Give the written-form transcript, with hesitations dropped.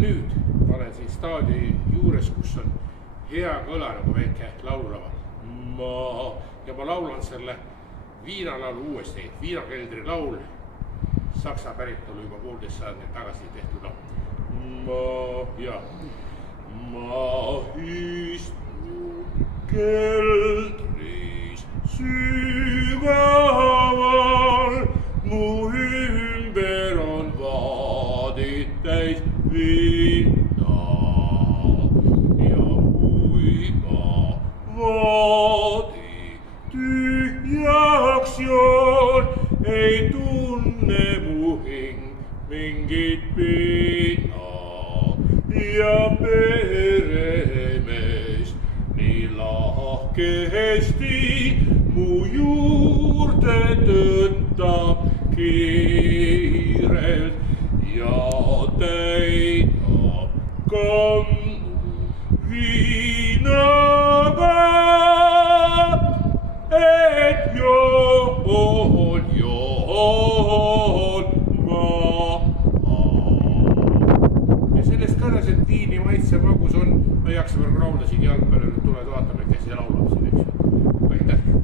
nüüd ma olen siin staadi juures, kus on hea kõla nagu väike laululava. Ja ma laulan selle viinalaulu uuesti, Viinakeldri laul, saksa päritolu juba 1,5 sajandit tagasi tehtud. Ma istun keldris sügaval, mu ümber on vaadid täis viina ja uima vaadi tühjaks joon, ei tunne mu hing mingit pinna ja peremees nii lahkesti mu juurde tõttab kiirelt ja täidab kannu viinaga, et joon ma. Ja sellest kõnes, et viini maitsev magus on, ma ei jaksa praegu laulda siin jalgpeale, nüüd tuled vaatame, kes see laulab siin, eks. Aitäh!